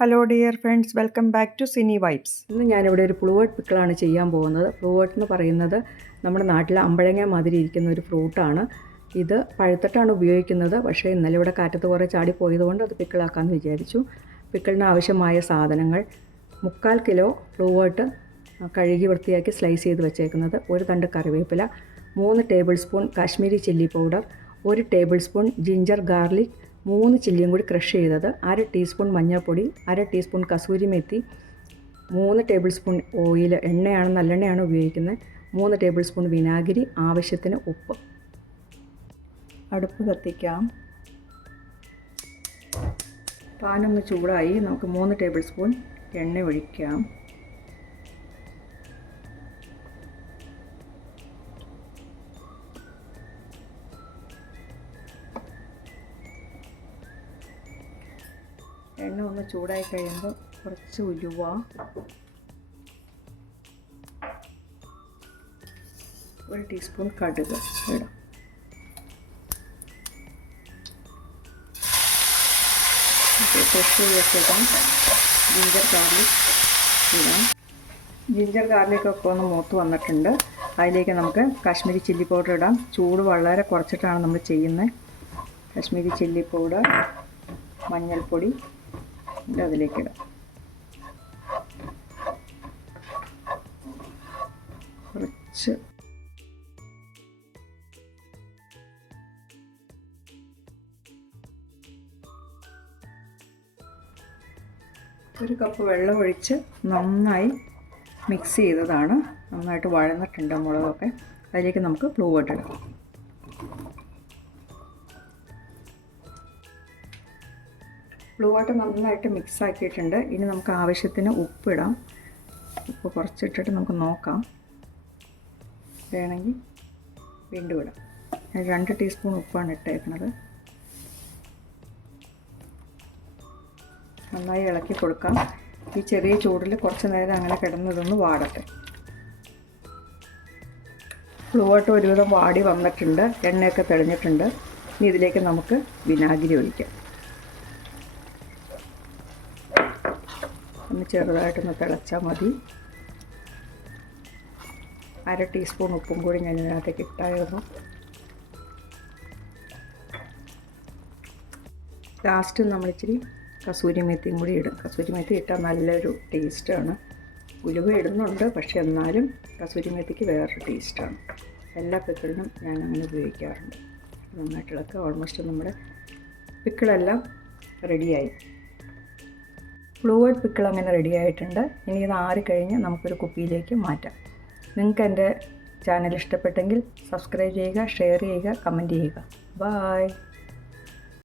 Hello dear friends, welcome back to Cine Vibes. ഇന്ന് ഞാനിവിടെ ഒരു ഫ്ലൂവേർട്ട് പിക്കിളാണ് ചെയ്യാൻ പോകുന്നത്. ഫ്ലൂവേർട്ട് എന്ന് പറയുന്നത് നമ്മുടെ നാട്ടിലെ അമ്പഴങ്ങ മാതിരി ഇരിക്കുന്ന ഒരു ഫ്രൂട്ടാണ്. ഇത് പഴുത്തിട്ടാണ് ഉപയോഗിക്കുന്നത്. പക്ഷേ ഇന്നലെ ഇവിടെ കാറ്റത്ത് കുറേ ചാടിപ്പോയതുകൊണ്ട് അത് പിക്കിളാക്കാമെന്ന് വിചാരിച്ചു. പിക്കിളിന് ആവശ്യമായ സാധനങ്ങൾ: 3/4 കിലോ ഫ്ലൂവേർട്ട് കഴുകി വൃത്തിയാക്കി സ്ലൈസ് ചെയ്ത് വെച്ചേക്കുന്നത്, 1 തണ്ട് കറിവേപ്പില, 3 table spoon Kashmiri chilli powder, 1 table spoon ginger garlic, 3 ചില്ലിയും കൂടി ക്രഷ് ചെയ്തത്, 1/2 ടീസ്പൂൺ മഞ്ഞൾപ്പൊടി, 1/2 teaspoon kasuri മെത്തി, 3 table spoon oil, എണ്ണയാണ് നല്ലെണ്ണയാണ് ഉപയോഗിക്കുന്നത്, 3 ടേബിൾ സ്പൂൺ വിനാഗിരി, ആവശ്യത്തിന് ഉപ്പ്. അടുപ്പ് കത്തിക്കാം. പാനൊന്ന് ചൂടായി. നമുക്ക് 3 ടേബിൾ സ്പൂൺ എണ്ണ ഒഴിക്കാം. എണ്ണ ഒന്ന് ചൂടായി കഴിയുമ്പോൾ കുറച്ച് ഉലുവ, ഒരു ടീസ്പൂൺ കടുക് ഇടാം. ഇടാം. ജിഞ്ചർ ഗാർലിക് ഇടാം. ജിഞ്ചർ ഗാർലിക്കൊക്കെ ഒന്ന് മൂത്ത് വന്നിട്ടുണ്ട്. അതിലേക്ക് നമുക്ക് കാശ്മീരി ചില്ലി പൗഡർ ഇടാം. ചൂട് വളരെ കുറച്ചിട്ടാണ് നമ്മൾ ചെയ്യുന്നത്. കാശ്മീരി ചില്ലി പൗഡർ, മഞ്ഞൾപ്പൊടി അതിലേക്കിടാം. കുറച്ച് ഒരു കപ്പ് വെള്ളം ഒഴിച്ച് നന്നായി മിക്സ് ചെയ്തതാണ്. നന്നായിട്ട് വഴന്നിട്ടുണ്ട് മുളകൊക്കെ. അതിലേക്ക് നമുക്ക് ഫ്ലൂവേർട്ട് ഇടാം. ഫ്ലൂവേർട്ട് നന്നായിട്ട് മിക്സ് ആക്കിയിട്ടുണ്ട്. ഇനി നമുക്ക് ആവശ്യത്തിന് ഉപ്പിടാം. ഉപ്പ് കുറച്ചിട്ടിട്ട് നമുക്ക് നോക്കാം. വേണമെങ്കിൽ വീണ്ടും ഇടാം. 2 ടീസ്പൂൺ ഉപ്പാണ് ഇട്ടേക്കുന്നത്. നന്നായി ഇളക്കി കൊടുക്കാം. ഈ ചെറിയ ചൂടിൽ കുറച്ച് നേരം അങ്ങനെ കിടന്നതൊന്ന് വാടട്ടെ. ഫ്ലൂവേർട്ട് ഒരുവിധം വാടി വന്നിട്ടുണ്ട്. എണ്ണയൊക്കെ തെളിഞ്ഞിട്ടുണ്ട്. ഇനി ഇതിലേക്ക് നമുക്ക് വിനാഗിരി ഒഴിക്കാം. ഒന്ന് ചെറുതായിട്ടൊന്ന് തിളച്ചാൽ മതി. 1/2 ടീസ്പൂൺ ഉപ്പും കൂടി ഞാൻ ഇതിനകത്തേക്ക് ഇട്ടായിരുന്നു. ലാസ്റ്റ് നമ്മളിച്ചിരി കസൂരി മെത്തിയും കൂടി ഇടും. കസൂരി മെത്തി ഇട്ടാൽ നല്ലൊരു ടേസ്റ്റാണ്. ഉലുവ ഇടുന്നുണ്ട്, പക്ഷെ എന്നാലും കസൂരി മെത്തിക്ക് വേറൊരു ടേസ്റ്റാണ്. എല്ലാ പിക്കിളിനും ഞാൻ അങ്ങനെ ഉപയോഗിക്കാറുണ്ട്. നന്നായിട്ട് ഇളക്കുക. ഓൾമോസ്റ്റ് നമ്മുടെ പിക്കിളെല്ലാം റെഡിയായി. ഫ്ലൂവേർട്ട് പിക്കിൾ അങ്ങനെ റെഡി ആയിട്ടുണ്ട്. ഇനി ഇത് ആറിക്കഴിഞ്ഞ് നമുക്കൊരു കുപ്പിയിലേക്ക് മാറ്റാം. നിങ്ങൾക്ക് എൻ്റെ ചാനൽ ഇഷ്ടപ്പെട്ടെങ്കിൽ സബ്സ്ക്രൈബ് ചെയ്യുക, ഷെയർ ചെയ്യുക, കമൻറ്റ് ചെയ്യുക. ബൈ.